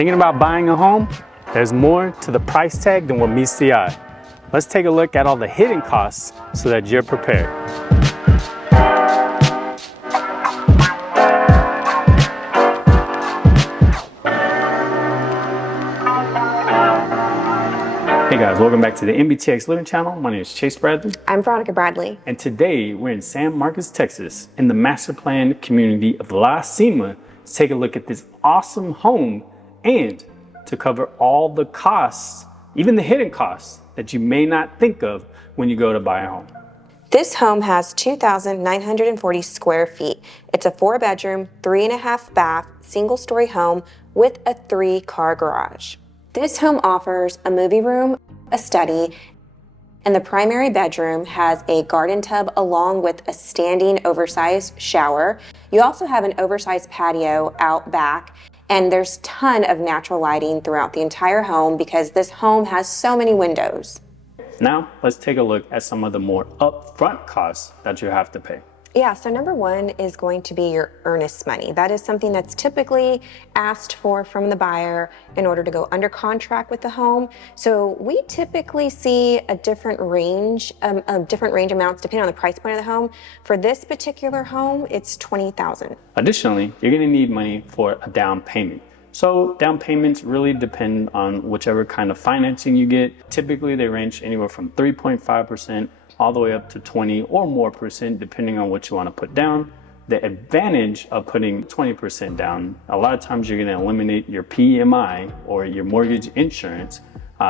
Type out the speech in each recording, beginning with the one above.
Thinking about buying a home? There's more to the price tag than what meets the eye. Let's take a look at all the hidden costs so that you're prepared. Hey guys, welcome back to the NBTX Living Channel. My name is Chase Bradley. I'm Veronica Bradley. And today we're in San Marcos, Texas, in the master plan community of La Cima to take a look at this awesome home and to cover all the costs, even the hidden costs that you may not think of when you go to buy a home. This home has 2,940 square feet. It's a 4-bedroom, 3.5 bath, single-story home with a 3-car garage. This home offers a movie room, a study, and the primary bedroom has a garden tub along with a standing oversized shower. You also have an oversized patio out back, and there's a ton of natural lighting throughout the entire home because this home has so many windows. Now, let's take a look at some of the more upfront costs that you have to pay. Yeah, so number one is going to be your earnest money. That is something that's typically asked for from the buyer in order to go under contract with the home. So we typically see a different range amounts depending on the price point of the home. For this particular home, it's $20,000. Additionally, you're gonna need money for a down payment. So down payments really depend on whichever kind of financing you get. Typically, they range anywhere from 3.5% all the way up to 20 or more percent, depending on what you want to put down. The advantage of putting 20% down, a lot of times you're going to eliminate your PMI or your mortgage insurance.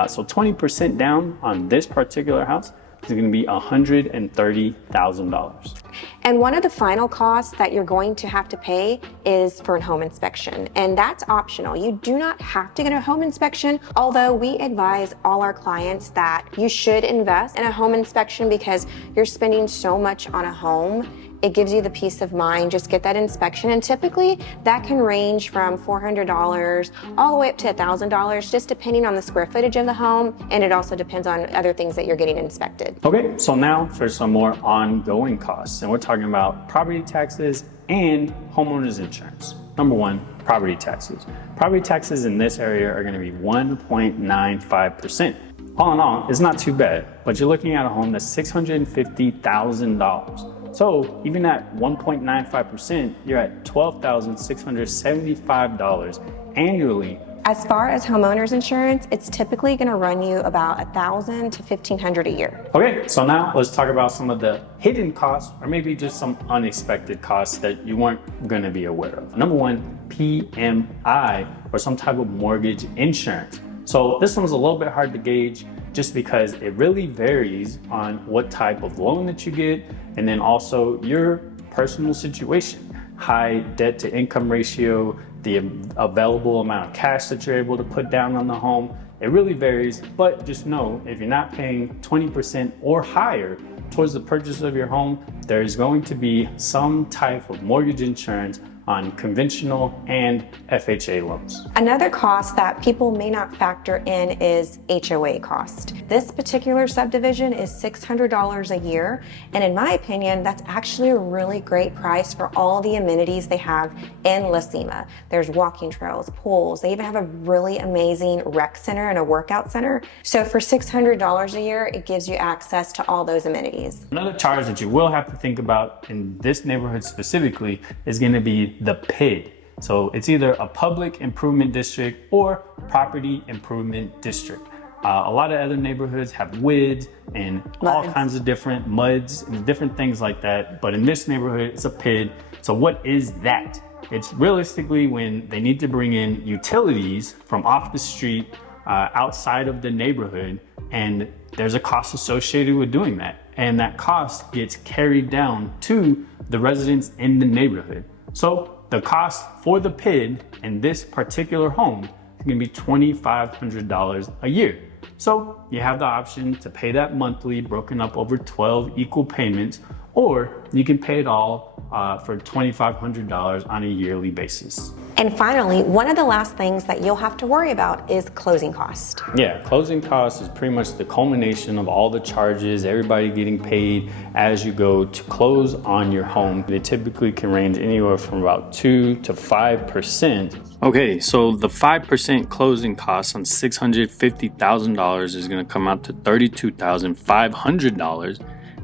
So 20% down on this particular house is going to be $130,000. And one of the final costs that you're going to have to pay is for a home inspection, and that's optional. You do not have to get a home inspection, although we advise all our clients that you should invest in a home inspection because you're spending so much on a home. It gives you the peace of mind. Just get that inspection, and typically that can range from $400 all the way up to $1,000, just depending on the square footage of the home, and it also depends on other things that you're getting inspected. Okay, so now for some more ongoing costs, and we're talking about property taxes and homeowners insurance. Number one, property taxes. Property taxes in this area are going to be 1.95%. All in all, it's not too bad, but you're looking at a home that's $650,000. So even at 1.95%, you're at $12,675 annually. As far as homeowners insurance, it's typically going to run you about $1,000 to $1,500 a year. Okay, so now let's talk about some of the hidden costs, or maybe just some unexpected costs that you weren't going to be aware of. Number one, PMI, or some type of mortgage insurance. So this one's a little bit hard to gauge just because it really varies on what type of loan that you get, and then also your personal situation. High debt to income ratio, the available amount of cash that you're able to put down on the home. It really varies, but just know if you're not paying 20% or higher towards the purchase of your home, there's going to be some type of mortgage insurance on conventional and FHA loans. Another cost that people may not factor in is HOA cost. This particular subdivision is $600 a year, and in my opinion, that's actually a really great price for all the amenities they have in La Cima. There's walking trails, pools, they even have a really amazing rec center and a workout center. So for $600 a year, it gives you access to all those amenities. Another charge that you will have to think about in this neighborhood specifically is going to be the PID. So it's either a public improvement district or property improvement district. A lot of other neighborhoods have WIDs and all kinds of different MUDs and different things like that. But in this neighborhood, it's a PID. So what is that? It's realistically when they need to bring in utilities from off the street, outside of the neighborhood, and there's a cost associated with doing that. And that cost gets carried down to the residents in the neighborhood. So the cost for the PID in this particular home is going to be $2,500 a year. So you have the option to pay that monthly, broken up over 12 equal payments, or you can pay it all for $2,500 on a yearly basis. And finally, one of the last things that you'll have to worry about is closing cost. Yeah, closing costs is pretty much the culmination of all the charges, everybody getting paid as you go to close on your home. They typically can range anywhere from about 2 to 5%. Okay, so the 5% closing cost on $650,000 is going to come out to $32,500.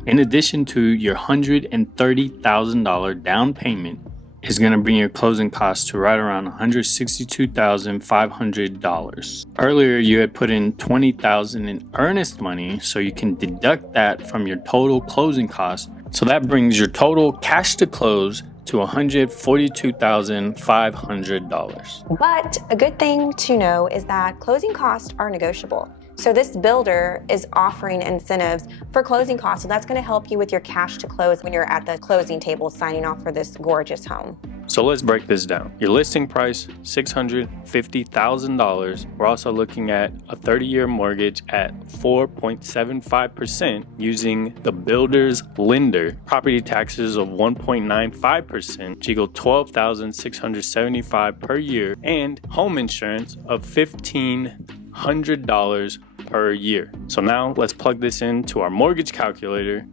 In addition to your $130,000 down payment, is going to bring your closing costs to right around $162,500. Earlier, you had put in $20,000 in earnest money, so you can deduct that from your total closing costs. So that brings your total cash to close to $142,500. But a good thing to know is that closing costs are negotiable. So this builder is offering incentives for closing costs. So that's going to help you with your cash to close when you're at the closing table signing off for this gorgeous home. So let's break this down. Your listing price, $650,000. We're also looking at a 30-year mortgage at 4.75% using the builder's lender. Property taxes of 1.95%, equal $12,675 per year, and home insurance of $1,500 per year. So now let's plug this into our mortgage calculator.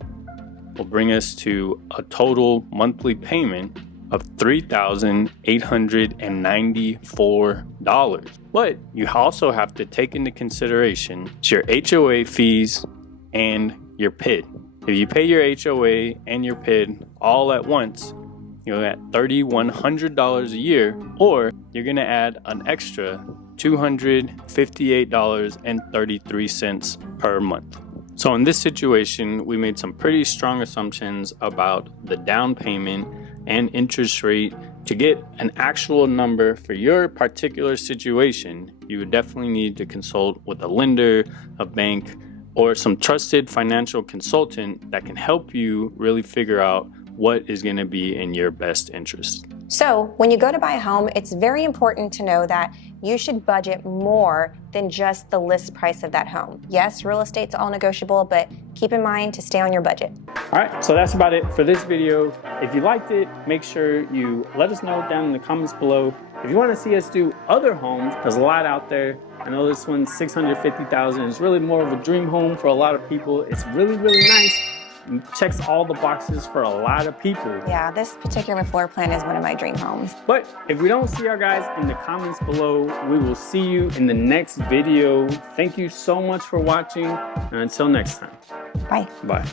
Will bring us to a total monthly payment of $3,894. But you also have to take into consideration your HOA fees and your PID. If you pay your HOA and your PID all at once, you're at $3,100 a year, or you're gonna add an extra $258.33 per month. So in this situation, we made some pretty strong assumptions about the down payment and interest rate. To get an actual number for your particular situation, you would definitely need to consult with a lender, a bank, or some trusted financial consultant that can help you really figure out what is going to be in your best interest. So when you go to buy a home, it's very important to know that you should budget more than just the list price of that home. Yes, real estate's all negotiable, but keep in mind to stay on your budget. All right, so that's about it for this video. If you liked it, make sure you let us know down in the comments below. If you want to see us do other homes, there's a lot out there. I know this one's $650,000. It's really more of a dream home for a lot of people. It's really, really nice. It checks all the boxes for a lot of people. Yeah, this particular floor plan is one of my dream homes. But if we don't see our guys in the comments below, we will see you in the next video. Thank you so much for watching, and until next time. Bye. Bye.